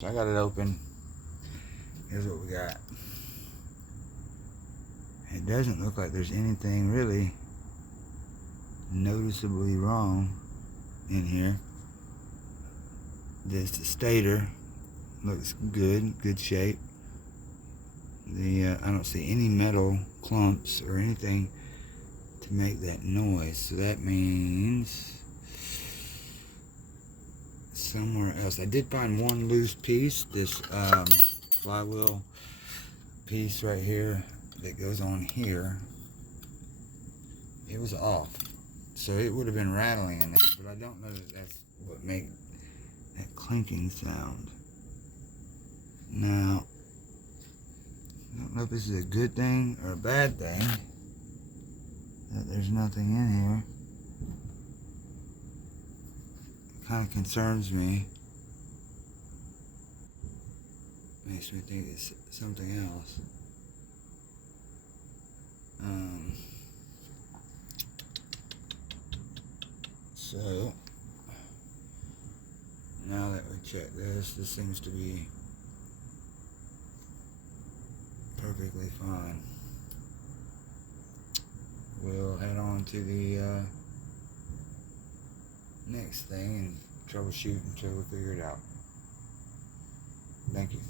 So I got it open. Here's what we got. It doesn't look like there's anything really noticeably wrong in here. This stator looks good shape. I don't see any metal clumps or anything to make that noise, so that means somewhere else. I did find one loose piece, this flywheel piece right here that goes on here. It was off, so it would have been rattling in there, but I don't know that that's what made that clinking sound. Now, I don't know if this is a good thing or a bad thing that there's nothing in here. It kind of concerns me. Makes me think it's something else. So, now that we check this seems to be perfectly fine. We'll head on to the next thing and troubleshoot until we figure it out. Thank you.